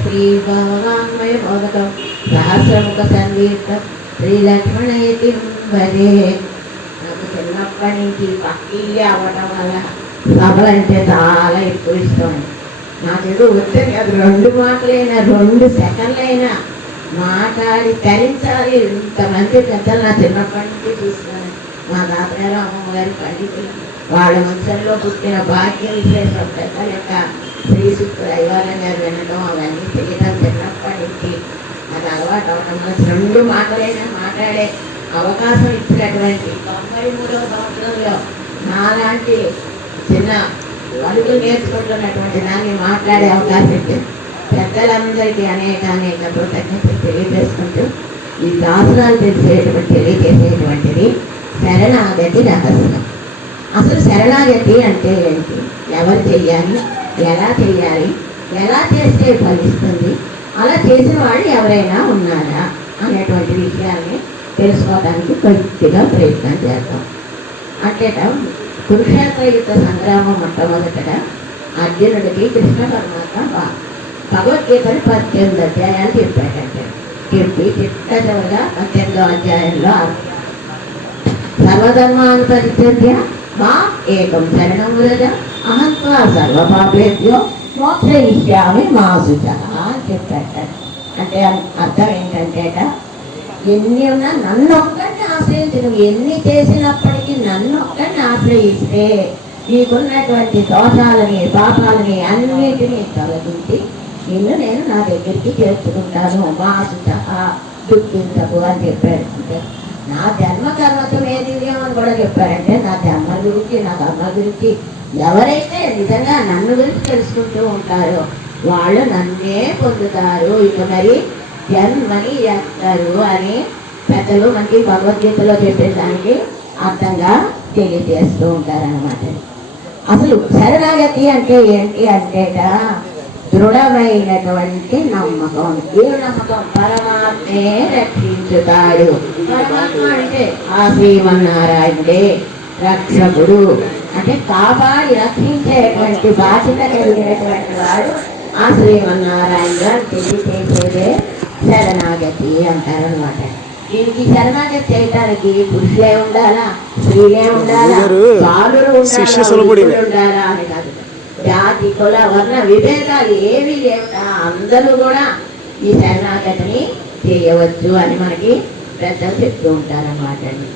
శ్రీ భగవాన్మయ మోదకం సహస్రముఖ సంగీతం శ్రీ లక్ష్మణయతి భజే నాకు చిన్నప్పటి నుంచి పక్కిల్లి అవ్వటం వల్ల సభలంటే చాలా ఎక్కువ ఇష్టం నాకు ఏదో వచ్చేది కాదు రెండు మాటలైనా రెండు సెకండ్లైనా మాట్లాడి తరించాలి. ఇంతమంది పెద్దలు నా చిన్నప్పటి నుంచి చూస్తున్నాను మా తాతగారు అమ్మగారు పండితులు వాళ్ళ వంశంలో పుట్టిన భాగ్యం విశేషం పెద్దల యొక్క శ్రీశుక్రు అయ్యాలని గారు వినడం అవన్నీ చేయడం చిన్నప్పటి నుంచి అది అలవాటు అవడం వల్ల రెండు మాటలైనా మాట్లాడే అవకాశం ఇచ్చినటువంటి తొంభై మూడవ సంవత్సరంలో నాలాంటి చిన్న వలుగు నేర్చుకుంటున్నటువంటి దాన్ని మాట్లాడే అవకాశం ఇచ్చింది పెద్దలందరికీ అనేక అనేక కృతజ్ఞతలు తెలియజేసుకుంటూ ఈ దాసనాలు తెలిసేటువంటి తెలియజేసేటువంటిది శరణాగతి రహస్యం. అసలు శరణాగతి అంటే ఏంటి? ఎవరు చెయ్యాలి? ఎలా చెయ్యాలి? ఎలా చేస్తే ఫలిస్తుంది? అలా చేసిన వాళ్ళు ఎవరైనా ఉన్నారా? అనేటువంటి విషయాన్ని తెలుసుకోవడానికి కొద్దిగా ప్రయత్నం చేద్దాం. అంటేట కురుక్షేత్ర యుద్ధ సంగ్రామం మొట్టమొదటగా అర్జునుడికి కృష్ణ పరమాత్మ భగవద్గీతను పద్దెనిమిది అధ్యాయాలు చెప్పాడంటే చెప్పి చిట్ట చివరిగా పద్దెనిమిదో అధ్యాయంలో సర్వధర్మాన్ని మా ఏకం శరణం వ్రజ అహంత్వా సర్వపాపేభ్యో మోక్షయిష్యామి మా శుచ అని చెప్పాట అంటే అర్థం ఏంటంటేట ఎన్ని ఉన్నా నన్ను ఒక్కడిని ఆశ్రయించి నువ్వు ఎన్ని చేసినప్పటికీ నన్ను ఒక్కడిని ఆశ్రయిస్తే నీకున్నటువంటి దోషాలని పాపాలని అన్నిటినీ తొలగించి నిన్ను నేను నా దగ్గరికి చేర్చుకుంటాను. మా సుత దుఃఖించకు అని చెప్పాడు. అంటే నా జన్మ కర్మతో ఏ దివ్యం అని కూడా చెప్పారంటే నా జన్మ గురించి నా కర్మ గురించి ఎవరైతే నిజంగా నన్ను గురించి తెలుసుకుంటూ ఉంటారో వాళ్ళు నన్నే పొందుతారు. ఇక మరి జన్మని చేస్తారు అని పెద్దలు మనకి భగవద్గీతలో చెప్పేదానికి అర్థంగా తెలియజేస్తూ ఉంటారనమాట అసలు శరణాగతి అంటే ఏంటి అంటేట దృఢమైనటువంటి నమ్మకం. ఏ నమ్మకం పరమాత్మే రక్షించుతాడు. పరమాత్మ అంటే ఆ శ్రీమన్నారాయణుడే రక్షకుడు. అంటే కాపాడి రక్షించేటువంటి బాధ్యత కలిగినటువంటి వాడు ఆ శ్రీమన్నారాయణ తెలియచేసేదే శరణాగతి అంటారనమాట దీనికి శరణాగతి చేయడానికి పురుషులే ఉండాలా? స్త్రీలే ఉండాలా? బాలురు. వృద్ధులు ఉండాలా అని కాదు. జాతి కుల వర్ణ విభేదాలు ఏమీ లేవుట అందరూ కూడా ఈ శరణాగతిని చేయవచ్చు అని మనకి పెద్దలు చెప్తూ ఉంటారన్నమాట అండి.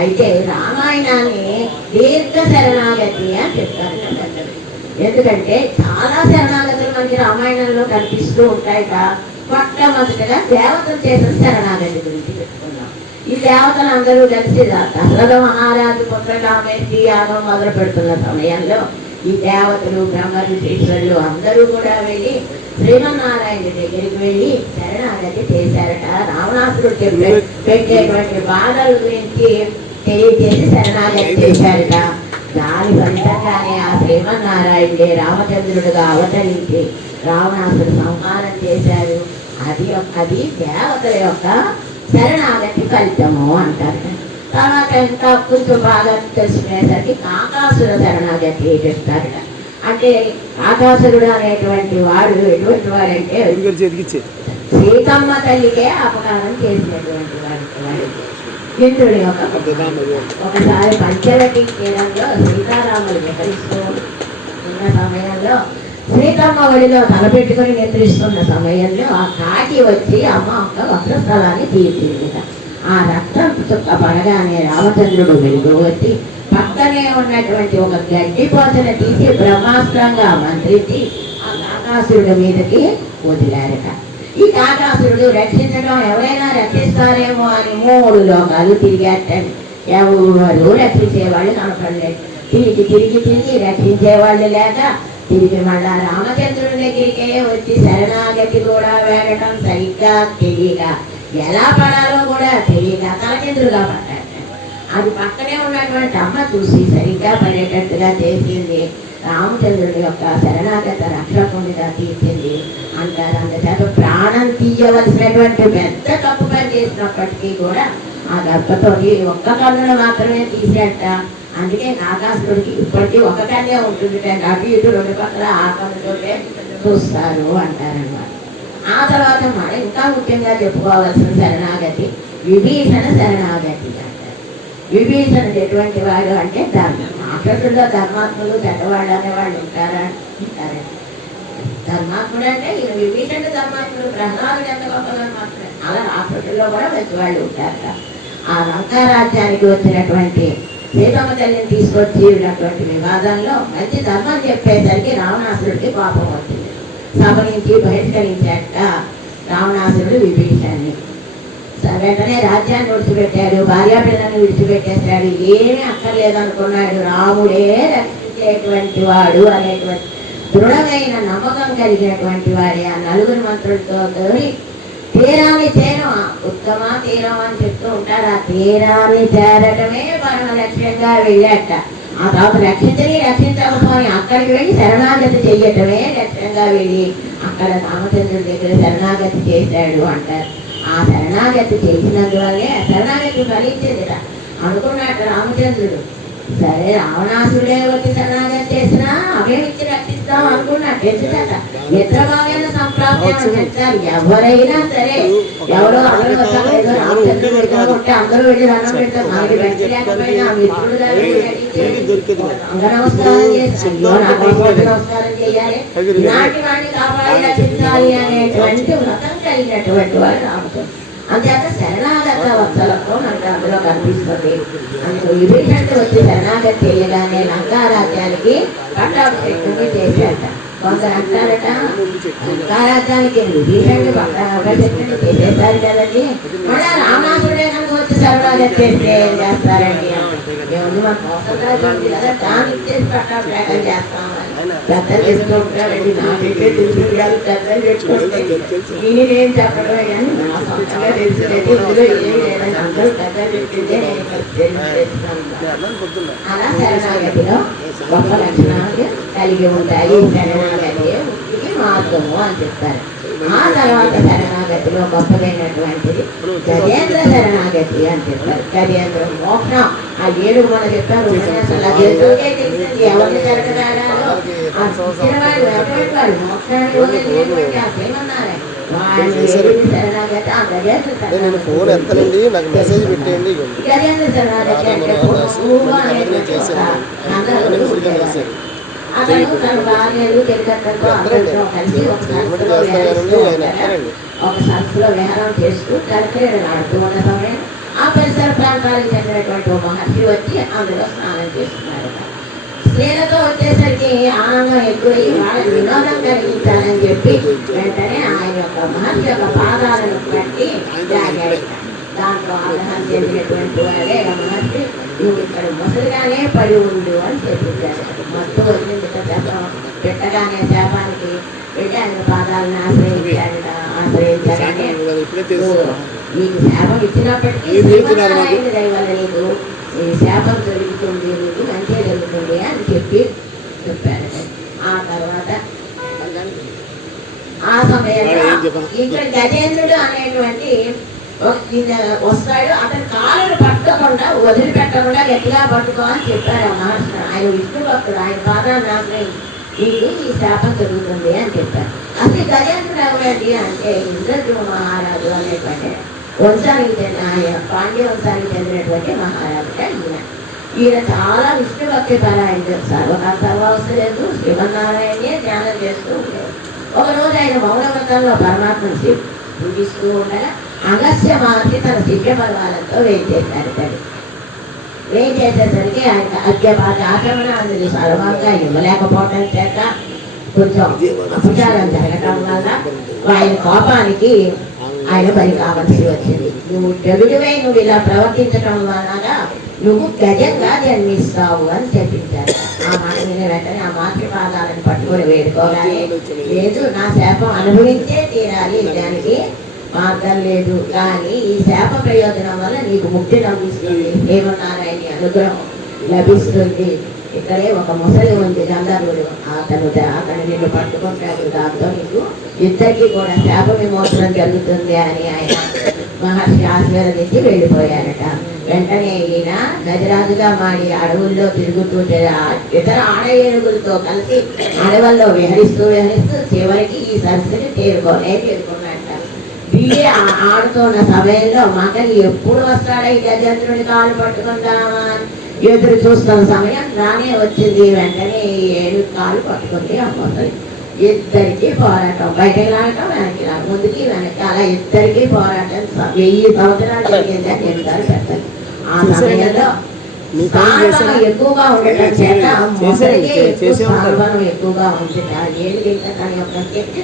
అయితే రామాయణాన్ని దీర్ఘ శరణాగతి అని చెప్తారు పెద్దలు. ఎందుకంటే చాలా శరణాగతులు మనకి రామాయణంలో కనిపిస్తూ ఉంటాయట మొట్టమొదటిగా దేవతలు చేసిన శరణాగతి గురించి చెప్పుకున్నాం ఈ దేవతలు అందరూ కలిసి దశరథ మహారాజు పుత్రకామేశ్వరి యాగం మొదలు పెడుతున్న సమయంలో ఈ దేవతలు బ్రహ్మ ఋషీశ్వరులు అందరూ కూడా వెళ్ళి శ్రీమన్నారాయణ దగ్గరికి వెళ్ళి శరణాగతి చేశారట. రావణాసురుడు చెప్పే పెట్టేటువంటి బాధల గురించి తెలియజేసి శరణాగతి చేశారట. దాని ఫలితంగానే ఆ శ్రీమన్నారాయణుడే రామచంద్రుడుగా అవతరించి రావణాసుడు సంహారం చేశారు. అది అది దేవతల యొక్క శరణాగతి ఫలితము అంటారు తర్వాత ఇంకా కొంచెం బాగా తెలుసుకునేసరికి కాకాసుర శరణాగతి చెప్తారట అంటే కాకాసురుడు అనేటువంటి వాడు ఎటువంటి వాడంటే సీతమ్మ తల్లికే అపకారం చేసినటువంటి వాడు ఇంద్రుడి యొక్క ఒకసారి పంచవటి తీరంలో సీతారాములు నిద్రిస్తూ ఉన్న సమయంలో సీతమ్మ ఒడిలో తలపెట్టుకుని నిద్రిస్తున్న సమయంలో ఆ కాకి వచ్చి అమ్మ ఒక వస్త్రస్థలాన్ని తీర్చింది ఆ రక్తం చుక్క పడగానే రామచంద్రుడు వెలుగు వచ్చి పక్కనే ఉన్నటువంటి ఒక గడ్డి పోతన తీసి బ్రహ్మాస్త్రంగా మంత్రించి ఆ కాకాసురుడి మీదకి వదిలారట. ఈ కాకాసురుడు రక్షించడం ఎవరైనా రక్షిస్తారేమో అని మూడు లోకాలు తిరిగేటండి ఎవరు రక్షించేవాళ్ళు కనపడలేదు. తిరిగి తిరిగి తిరిగి రక్షించేవాళ్ళు లేక తిరిగి మళ్ళా రామచంద్రుడి దగ్గరికే వచ్చి శరణాగతి కూడా వేడటం సరిగ్గా తెలియక ఎలా పడాలో కూడా తెలియక తలకెందులుగా పడ్డాడు. అది పక్కనే ఉన్నటువంటి అమ్మ చూసి సరిగ్గా పడేటట్టుగా చేసింది. రామచంద్రుడి యొక్క శరణాగత రక్షకునిగా తీర్చింది. అంటారు అందుచేత ప్రాణం తీయవలసినటువంటి పెద్ద తప్పు పని చేసినప్పటికీ కూడా ఆ గర్భతో ఒక్క కన్నును మాత్రమే తీసేట. అందుకే నాగాసురుడికి ఇప్పటికీ ఒక కన్నే ఉంటుంది అటు ఇటు రెండు పక్కల ఆ కన్నుతోటే చూస్తారు అంటారన్నమాట. ఆ తర్వాత మాట ఇంకా ముఖ్యంగా చెప్పుకోవాల్సిన శరణాగతి విభీషణ శరణాగతి అంటారు. విభీషణుడు ఎటువంటి వాడు అంటే ధర్మం. రాక్షసుల్లో ధర్మాత్ములు చెడ్డవాళ్ళు అనేవాళ్ళు ఉంటారా? ఉంటారా. ధర్మాత్ముడు అంటే ఈయన విభీషణ ధర్మాత్ముడు ప్రహ్లాదుడు ఎంత గొప్ప ధర్మాత్ముడు? అలా రాక్షసుల్లో కూడా మంచి వాళ్ళు ఉంటారట. ఆ లంకారాజ్యానికి వచ్చినటువంటి సీతమ్మ తల్లిని తీసుకొచ్చి ఉన్నటువంటి వివాదంలో మంచి ధర్మం చెప్పేసరికి రావణాసురుడికి కోపం వచ్చింది. సభ నుంచి బహిష్కరించాక రావణాసురుడు విభీషణ్ణి వెంటనే రాజ్యాన్ని విడిచిపెట్టాడు భార్యాపిల్లని విడిచిపెట్టేశాడు ఏమీ అక్కర్లేదనుకున్నాడు. రాముడే రక్షించేటువంటి వాడు అనేటువంటి దృఢమైన నమ్మకం కలిగినటువంటి వాడే. ఆ నలుగురు మంత్రులతో తోడి తీరాన్ని చేరం ఉత్తమ తీరం అని చెప్తూ ఉంటారు ఆ తీరాన్ని చేరటమే పరమ లక్ష్యంగా వెళ్ళాట. ఆ తర్వాత రక్షించని రక్షించకపోయి అక్కడికి వెళ్ళి శరణాగతి చెయ్యటమే లక్ష్యంగా వెళ్ళి అక్కడ రామచంద్రుడి దగ్గర శరణాగతి చేశాడు అంటారు. ఆ శరణాగతి చేసినందువల్లే శరణాగతి ఫలించింది అనుకున్నాడు రామచంద్రుడు. సరే రావణాసుడే వచ్చి శరణాగతి చేసినా అవేమిచ్చి రక్షిస్తాం అనుకున్నాడు. ఎందుకట మిత్రభావైన సంప్రాప్తి ఎవరైనా సరే ఎవరో ఉంటే అందరూ వెళ్ళి దండం పెడతారు. మనకి పెట్టలేకపోయినా ఆ మిత్రుడు నమస్కారం చేసి చేయాలి. ఇలాంటి వాడిని కాపాడి రక్షించాలి అనేటువంటి వ్రతం కలిగినటువంటి వాడు అంతేత శరణాగత వత్సలతో మనకు అందులో కనిపిస్తుంది. అందుకు విభీషణుడు వచ్చి శరణాగతి చేయగానే లంకారాజ్యానికి పట్టాభిషేకుని చేశాట కొందరు అంటారట లంకారాజ్యానికి విభీషణుడు పట్టాభిషేకుని చేసేస్తారు కదండి. మళ్ళీ రామాసుడే కనుక వచ్చి శరణాగతి చేస్తే ఏం చేస్తారండి? ఏముంది మన కోసం రాజ్యం ఉంది దాన్ని ఇచ్చేసి పట్టాభిషేకం చేస్తాం. పెద్దలు చేస్తూ ఉంటారండి నాకైతే తెలుసుకుంటారు పెద్దలు చెప్పుకుంటే నేనేం చెప్పడం అని నా సొంతంగా తెలిసినట్టు ఇందులో ఏం లేదని అందరూ పెద్దలు చెప్తుంటే నేను అలా శరణాగతిలో గొప్ప లక్షణాలు కలిగి ఉంటాయి శరణాగతి ముక్తికి మార్గము అని చెప్తారు ఆ తర్వాత శరణాగతిలో గొప్పదైనటువంటిది గజేంద్ర శరణాగతి అని చెప్పారు. గజేంద్ర మోక్షం ఆ ఏడు మన చెప్పారు. ఉపన్యాసాలు. ఎవరిని శరణాగారు నేను ఫోన్ శరణాగతి ఎత్తనండి నాకు మెసేజ్ పెట్టేయండి ఇవ్వండి. గజేంద్ర ఒక సంస్థలో విహారం చేస్తూ కలిపేడు ఆడుతూ ఉన్న సమయం ఆ పరిసర ప్రాంతాలకు చెందినటువంటి మహర్షి వచ్చి అందులో స్నానం చేస్తున్నారు స్త్రీలతో వచ్చేసరికి ఆనందం ఎక్కువై వాళ్ళకి వినోదం కలిగించాలని చెప్పి వెంటనే ఆయన యొక్క మహర్షి యొక్క పాదాలను పట్టి జాగాడు దాంట్లో ఆగ్రహం చెందినటువంటి వాడే మహర్షి. నువ్వు ఇక్కడ ముసలిగానే పడి ఉండు అని చెప్పించారు మత్తు వచ్చింది శాపం పెట్టగానే శాపానికి వెళ్ళి ఆయన పాదాలను ఆశ్రయించాడు ఆశ్రయించగానే నువ్వు నీకు శాపం ఇచ్చినప్పటికీ వల్ల నీకు ఈ శాపం జరుగుతుంది నీకు చెప్పి చెప్పారు ఆ తర్వాత ఆ సమయంలో? ఇక్కడ గజేంద్రుడు అనేటువంటి వస్తాడు. అతని కాళ్ళను పట్టకుండా వదిలిపెట్టకుండా గట్టిగా పట్టుకోవాలని చెప్పారు ఆ మహర్షి. ఆయన విష్ణు భక్తుడు ఆయన పాదాన్ని ఆశ్రయించి నీకు ఈ శాపం జరుగుతుంది అని చెప్పారు. అసలు గజేంద్రుడు ఎవరండి అంటే ఇంద్రద్రుమ మహారాజు అనేటువంటి వంశానికి చెందిన ఆయన పాండ్య వంశానికి చెందినటువంటి మహారాజుట ఈయన. ఈయన చాలా విష్ణు భక్తి పరాయణ సర్వకాల లేదు శ్రీమన్నారాయణే ధ్యానం చేస్తూ ఉండేది ఒక రోజు ఆయన మౌనవ్రతంలో పరమాత్మను శి- పూజిస్తూ ఉండగా అగస్య మహర్షి తన శిష్య పర్వాలతో వేయించేశారు తల్లి. వేయించేసేసరికి ఆయన అద్యపాత ఆక్రమణ అనేది సర్వంగా ఇవ్వలేకపోవటం చేత కొంచెం అపచారం జరగటం వల్ల ఆయన కోపానికి ఆయన పని కావాల్సి వచ్చింది. నువ్వు చెడువై నువ్వు ఇలా ప్రవర్తించడం వల్ల నువ్వు గజంగా జన్మిస్తావు అని చెప్పించారు. ఆ మాట విన వెంటనే ఆ మాతృపాదాలను పట్టుకొని వేడుకోవాలి లేదు నా శాపం అనుభవించే తీరాలి. దానికి మార్గం లేదు. కానీ ఈ శాప ప్రయోజనం వల్ల నీకు ముక్తి లభిస్తుంది. హేమనారాయణ అనుగ్రహం లభిస్తుంది. ఇక్కడే ఒక ముసలి ఉంది గంధర్వుడు. అతను అతను నిన్ను పట్టుకుంటాడు. దాంతో నీకు ఇద్దరికి కూడా శాప విమోచనం జరుగుతుంది అని ఆయన మహర్షి ఆశీర్వదించి వెళ్ళిపోయారట. వెంటనే ఈయన గజరాజుగా మారి అడవుల్లో తిరుగుతుంటే ఇతర ఆడ ఏనుగులతో కలిసి అడవుల్లో విహరిస్తూ విహరిస్తూ చివరికి ఈ సరస్సుని చేరుకోనే చేరుకున్నట్ట దిగి ఆడుతున్న సమయంలో మగలి ఎప్పుడు వస్తాడా ఈ గజేంద్రుడి కాలు పట్టుకుందామా అని ఎదురు చూస్తున్న సమయం రానే వచ్చింది. వెంటనే ఈ ఏడు కాలు పట్టుకుంది ఆ ఇద్దరికి పోరాటం బయటకు రావటం వెనక్కి రావటం ముందుకి వెనక్కి అలా ఇద్దరికి పోరాటం వెయ్యి సంవత్సరాలు జరిగింది అని చెప్తారు పెద్దలు ఆ సమయంలో ఎక్కువగా ఉండటం చేత మొసలికి ఎక్కువ ఎక్కువగా ఉంటుంది ఇంకా తన యొక్క శక్తి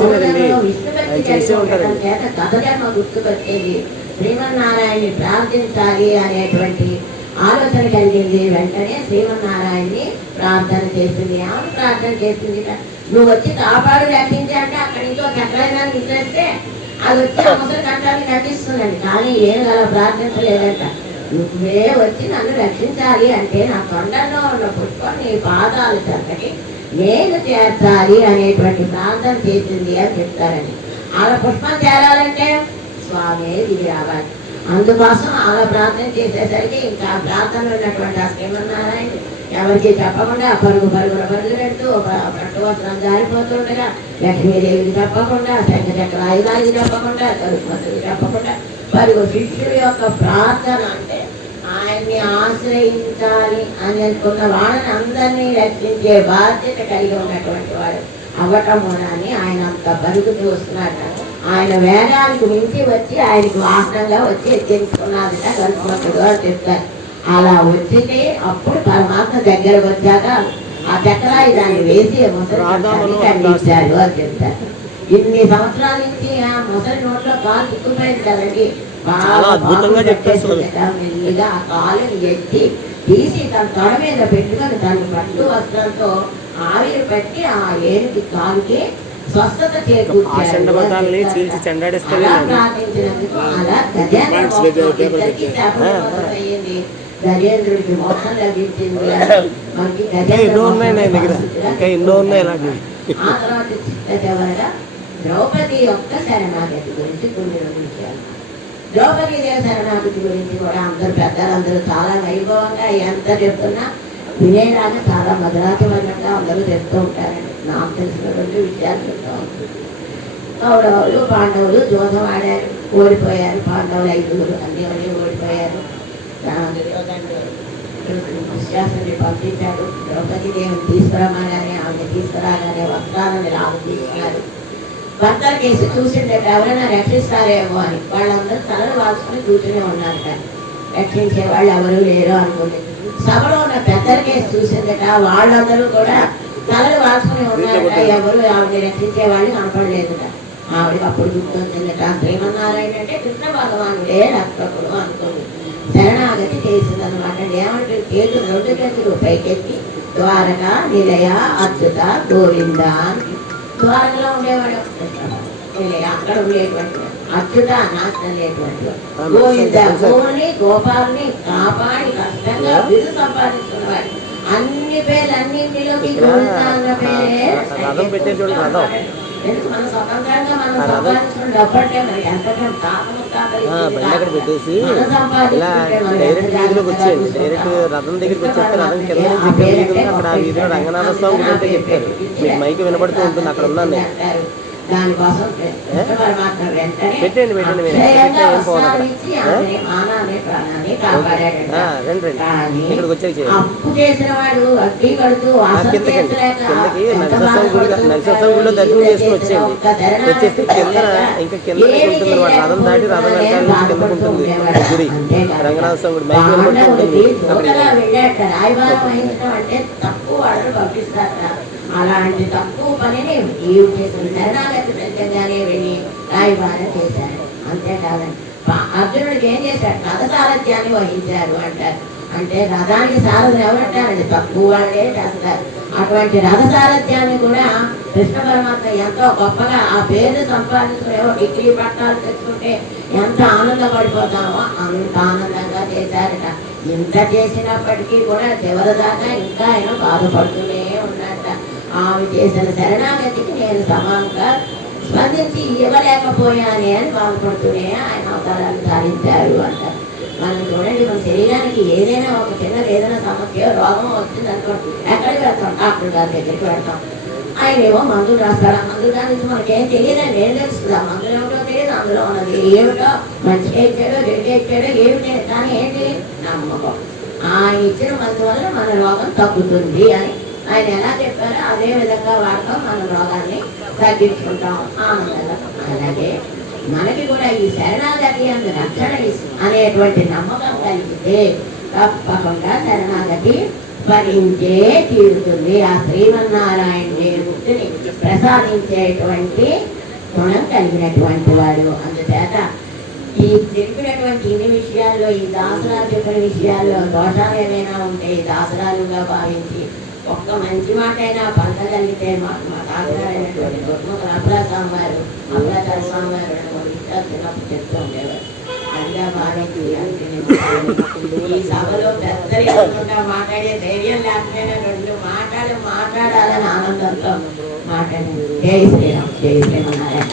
ఉంటారండి. ఉండటం చేత కథ జన్మ గుర్తుకొచ్చేది. శ్రీమన్నారాయణని ప్రార్థించాలి అనేటువంటి ఆలోచన కలిగింది వెంటనే శ్రీమన్నారాయణని ప్రార్థన చేసింది ఆమె ప్రార్థన చేసింది నువ్వు వచ్చి కాపాడు రక్షించి అంటే అక్కడి నుంచి ఒక ఎక్కడైనా అది వచ్చి ఆ ముసలి కంటాన్ని నటిస్తుందండి కానీ ఏం అలా ప్రార్థించలేదంట. నువ్వే వచ్చి నన్ను రక్షించాలి అంటే నా తొండల్లో ఉన్న పుష్పం నీ పాదాలు చక్కటి నేను చేర్చాలి అనేటువంటి ప్రార్థన చేసింది అని చెప్తారండి. అలా పుష్పం చేరాలంటే స్వామి దిగి రావాలి. అందుకోసం అలా ప్రార్థన చేసేసరికి ఇంకా ఆ ప్రార్థనలో ఉన్నటువంటి ఆ శ్రీమన్నారాయణ ఎవరికి చెప్పకుండా పరుగు పరుగుల పరుగులు పెడుతూ ఒక పట్టు వస్త్రం జారిపోతుండగా లక్ష్మీదేవికి చెప్పకుండా శంఖ చక్ర ఆయుధానికి చెప్పకుండా కరుపతికి చెప్పకుండా పరుగు శిష్యుడి యొక్క ప్రార్థన అంటే ఆయన్ని ఆశ్రయించాలి అని అనుకున్న వాళ్ళని అందరినీ రక్షించే బాధ్యత కలిగి ఉన్నటువంటి వాడు అవ్వటం మూలాన్ని ఆయన అంత పరుగుతూ వస్తున్నాడు. ఆయన వేగానికి మించి వచ్చి ఆయనకు వాహనంగా వచ్చి ఎక్కించుకున్నాదట గరుత్మంతుడు అని చెప్తారు. అలా వచ్చితే అప్పుడు పరమాత్మ దగ్గరకు వచ్చాక ఆ చక్రాయి దాన్ని వేసి ముసలి కంఠాన్ని ఖండించారు అని చెప్తారు. ఇన్ని సంవత్సరాల నుంచి ఆ ముసలి నోట్లో కాలు తిక్కుపోయింది కదండి. మెల్లిగా ఆ కాలుని ఎత్తి తీసి తన తొడ మీద పెట్టుకొని తన పట్టు వస్త్రంతో ఆవిరి పెట్టి ఆ ఏనుగు కాలుకి స్వస్థత చేకూర్చారు ఆషండ పదాలని చీల్చి చెండాడిస్తే. గజేంద్రుడికి మోక్షం లభించింది. ఇంకా ఎన్నో ఉన్నాయి నా దగ్గర? ఇంకా ఎన్నో ఉన్నాయి ఇలాంటివి ఆ తర్వాత ద్రౌపది యొక్క శరణాగతి గురించి కొన్ని విషయాలు ద్రౌపది దేవి శరణాగతి గురించి కూడా అందరు పెద్దలందరూ చాలా వైభవంగా ఎంత చెప్తున్నా వినేలాగా చాలా అందరూ చెప్తూ ఉంటారండి. నాకు తెలిసినటువంటి విషయాలు కౌరవులు పాండవులు జోదం ఆడారు ఓడిపోయారు. పాండవులు ఐదుగురు అన్ని ఓడిపోయారు. ఆ, పంపించాడు. ద్రౌపది దేవుని తీసుకురమ్మగానే ఆమె తీసుకురాగానే వస్త్రాలని లాభం తీసుకున్నారు భర్త కేసు చూసిండట ఎవరైనా రక్షిస్తారేమో అని వాళ్ళందరూ తలలు వాల్చుకుని కూర్చునే ఉన్నారట. రక్షించే వాళ్ళు ఎవరు లేరు అనుకుంది. సభలో ఉన్న పెద్దల కేసు చూసిందట. వాళ్ళందరూ కూడా తలలు వాల్చుకుని ఉన్నారట. ఎవరు ఆవిడ రక్షించే వాళ్ళు కనపడలేదుట. ఆవిడకి అప్పుడు గుర్తొచ్చిందట శ్రీమన్నారాయణ అంటే కృష్ణ భగవానుడే రక్షకుడు అనుకుంది శరణాగతి చేసిందనమాట ఏమంటే చేతులు రెండు చేతులు పైకెత్తి ద్వారక నిలయ అద్భుత గోవింద అని. ద్వారకలో ఉండేవాడు నిలయ అక్కడ ఉండేటువంటి అద్భుత నాశనం లేటువంటి గోవింద గోవుని గోపాలని కాపాడి కష్టంగా బిరుదు సంపాదించుకున్నవాడు అన్ని రథం పెట్టే చూడు రథం. ఆ రథం. ఆ, బండి అక్కడ పెట్టేసి ఇలా డైరెక్ట్ వీధిలోకి వచ్చేయండి డైరెక్ట్ రథం దగ్గరికి వచ్చేస్తే రథం కింద నుంచి అక్కడ ఆ వీధిలో రంగనాథ స్వామి గుడి ఉంటే చెప్తారు మీకు మైక్ వినపడుతూ ఉంటుంది అక్కడ ఉన్నాను నేను దానికోసం పరమాత్మ వెంటనే మానాన్ని ప్రాణాన్ని రండి కానీ అప్పు చేసిన వాడు వడ్డీ కడుతూ. దర్శనం చేసుకుని వచ్చేయండి. వచ్చేస్తే కింద ఇంకా కింద ఉంటుంది అనమాట రథం దాటి రథం వెనకాల కిందకు ఉంటుంది. గుడి. రంగనాథ స్వామి మైక్ ఉంటుంది. అక్కడ అలాంటి తక్కువ పనిని ఈవు చేసిన శరణాగతి సత్యంగానే వెళ్ళి రాయబారం చేశారు. అంతేకాదండి అర్జునుడికి ఏం చేశాడు? రథ సారథ్యాన్ని వహించారు అంటారు. అంటే రథానికి సారథులు ఎవరంటారండి? తక్కువ వాళ్ళే చేస్తారు. అటువంటి రథ సారథ్యాన్ని కూడా కృష్ణ పరమాత్మ ఎంతో గొప్పగా ఆ పేరు సంపాదించుకునేవో డిగ్రీ పట్టాలు తెచ్చుకుంటే ఎంత ఆనందపడిపోతామో అంత ఆనందంగా చేశారట. ఇంత చేసినప్పటికీ కూడా చివరి దాకా ఇంకా ఆయన బాధపడుతూనే ఉన్నట్ట ఆమె చేసిన శరణాగతికి నేను సమానంగా స్పందించి ఇవ్వలేకపోయానే అని బాధపడుతూనే ఆయన అవతారాలు సాధించారు అంటారు మనం చూడండి మన శరీరానికి ఏదైనా ఒక చిన్న వేదన సమస్య రోగం వచ్చింది అనుకోండి ఎక్కడికి వెళ్తాం? డాక్టర్ గారి దగ్గరికి వెళ్తాం. ఆయన ఏమో మందులు రాస్తాడు? ఆ మందులు దాని మనకేం తెలియదండి ఏం తెలుస్తుంది? ఆ మందులు ఏమిటో తెలియదు అందులో ఉన్నది ఏమిటో మంచిగా ఇచ్చాడో రెడ్డి ఇచ్చాడో ఏమిటి? కానీ ఏంటి నమ్మకం. ఆయన ఇచ్చిన మందు వల్ల మన రోగం తగ్గుతుంది అని ఆయన ఎలా చెప్పారో అదే విధంగా వాడతాం మన రోగాన్ని తగ్గించుకుంటాం. ఆనందంగా అలాగే మనకి కూడా ఈ శరణాగతి అందు రక్షణ అనేటువంటి నమ్మకం కలిగితే తప్పకుండా శరణాగతి ఫలించే తీరుతుంది. ఆ శ్రీమన్నారాయణ దేవుడిని ప్రసాదించేటువంటి గుణం కలిగినటువంటి వాడు. అందుచేత ఈ తెలిపినటువంటి ఇన్ని విషయాల్లో ఈ దాసరాలు చెప్పిన విషయాల్లో దోషాలు ఏమైనా ఉంటే ఈ దాసరాలుగా భావించి ఒక్క మంచి మాటైనా అయినా పలకగలిగితే మా మా తాతగారైనటువంటి దుర్ముఖులు అప్లా స్వామి వారు అప్లాచార స్వామి వారు రెండు చిన్నప్పుడు చెప్తూ ఉండేవారు. అందుగా భావించి ఈ సభలో పెద్దలు అనుకుంటా మాట్లాడే ధైర్యం లేకపోయినా రెండు మాటలు మాట్లాడాలని ఆనందంతో మాట్లాడారు జై శ్రీరామ్ జై శ్రీమన్నారాయణ.